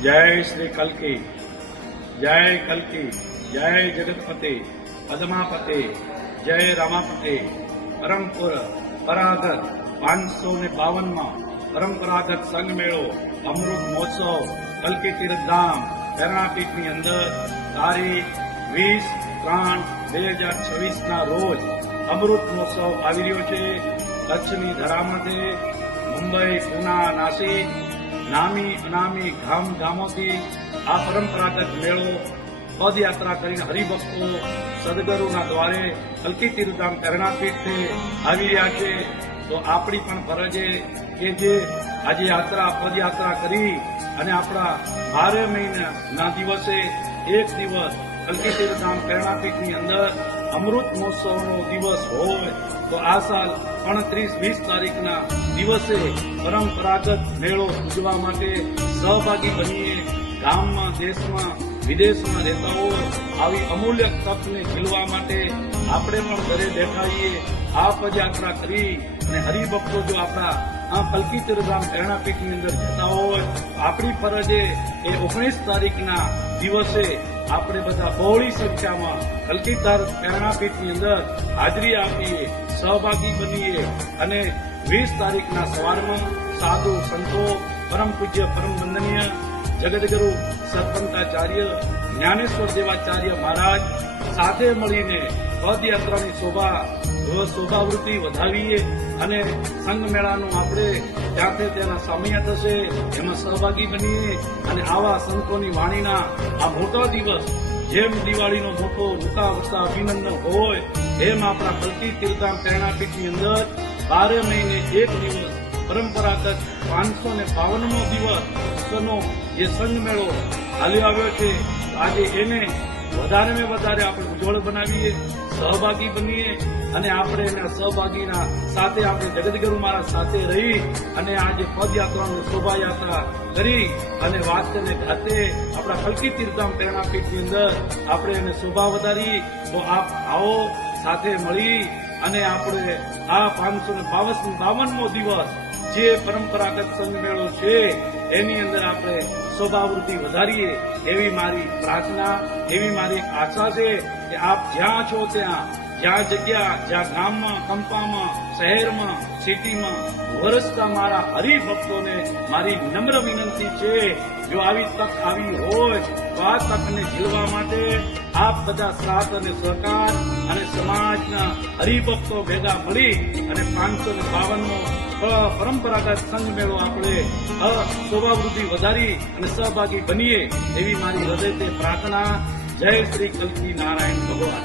जय श्री कल्की, जय जगतपते पद्मापते, जय रामापते। परमपुर परागत 552 परंपरागत संघ मेळो अमृत महोत्सव कल्की तीर्थधाम प्रेरणापीठની અંદર તારીખ 20/3/2026 રોજ અમૃત મહોત્સવ આવી રહ્યો છે। કચ્છની ધરામાંથી મુંબઈ, પૂના, નાસિક નામી અનામી ગામોથી આ પરંપરાગત મેળો પદયાત્રા કરીને હરિભક્તો સદગુરુના દ્વારે કલ્કી તીર્થધામ પ્રેરણાપીઠે આવી રહ્યા છે। તો આપણી પણ ફરજ છે કે જે આજે પદયાત્રા કરી અને આપણા 12 મહિનાના દિવસે એક દિવસ કલ્કી તીર્થધામ પ્રેરણાપીઠની અંદર અમૃત મહોત્સવનો દિવસ હોય તો આ સાલ 29-20 તારીખના દિવસે પરંપરાગત મેળો ઉજવવા માટે સહભાગી બનીએ। ગામમાં, દેશમાં, વિદેશમાં રહેતા હોય આવી અમૂલ્ય તકને ઝીલવા માટે આપણે પણ ઘરે દેખાઈએ। આ પદયાત્રા કરી અને હરિભક્તો જો આપણા આ કલ્કી તીર્થધામ પ્રેરણાપીઠની અંદર જતા હોય આપણી ફરજ એ 19 તારીખના દિવસે આપણે બધા બહોળી સંખ્યામાં કલ્કી પ્રેરણાપીઠની અંદર હાજરી આપીએ, સહભાગી બનીએ અને 20 તારીખના સવારમાં સાધુ સંતો, પરમ પૂજ્ય પરમ વંદનીય જગદગુરુ સરપંચાચાર્ય જ્ઞાનેશ્વર દેવાચાર્ય મહારાજ સાથે મળીને પદયાત્રાની શોભાવૃત્તિ વધાવીએ અને સંઘ મેળાનું આપણે ત્યાંના સામૈયા થશે એમાં સહભાગી બનીએ અને આવા સંતોની વાણીના આ મોટો દિવસ જેમ દિવાળીનો મોટો વૃતા અભિનંદન હોય એમ આપણા કલ્કી તીર્થધામ પ્રેરણાપીઠની અંદર 12 મહિને એક દિવસ પરંપરાગત 552મો દિવસનો જે સંઘ મેળો હાલ્યો આવ્યો છે આજે એને વધારે આપણે ઉજ્જવળ બનાવીએ, સહભાગી બનીએ અને આપણે એના સહભાગીના સાથે આપણે જગદગુરુ મહારાજ સાથે રહી અને આજે પદયાત્રાનું શોભાયાત્રા કરી અને વાતને ગાતે આપણા કલ્કી તીર્થધામ પ્રેરણાપીઠની અંદર આપણે એને શોભા વધારી। તો આપ આવો સાથે મળી અને આપણે આ 552મો દિવસ જે પરંપરાગત સંઘ મેળો છે એની અંદર આપણે શોભાવૃત્તિ વધારીએ એવી મારી પ્રાર્થના, એવી મારી આશા છે કે આપ જ્યાં છો જ્યાં જગ્યા, જ્યાં ગામમાં, કંપામાં, શહેરમાં, સિટીમાં વરસતા મારા હરિભક્તોને મારી નમ્ર વિનંતી છે જો આવી તક આવી હોય તો આ તકને ઝીલવા માટે આપ બધા સાથ અને સહકાર અને સમાજના હરિભક્તો ભેગા મળી અને 552મો પરંપરાગત સંઘ મેળો આપણે શોભાવૃત્તિ વધારી અને સહભાગી બનીએ એવી મારી હૃદયથી પ્રાર્થના। જય શ્રી કલ્કી નારાયણ ભગવાન।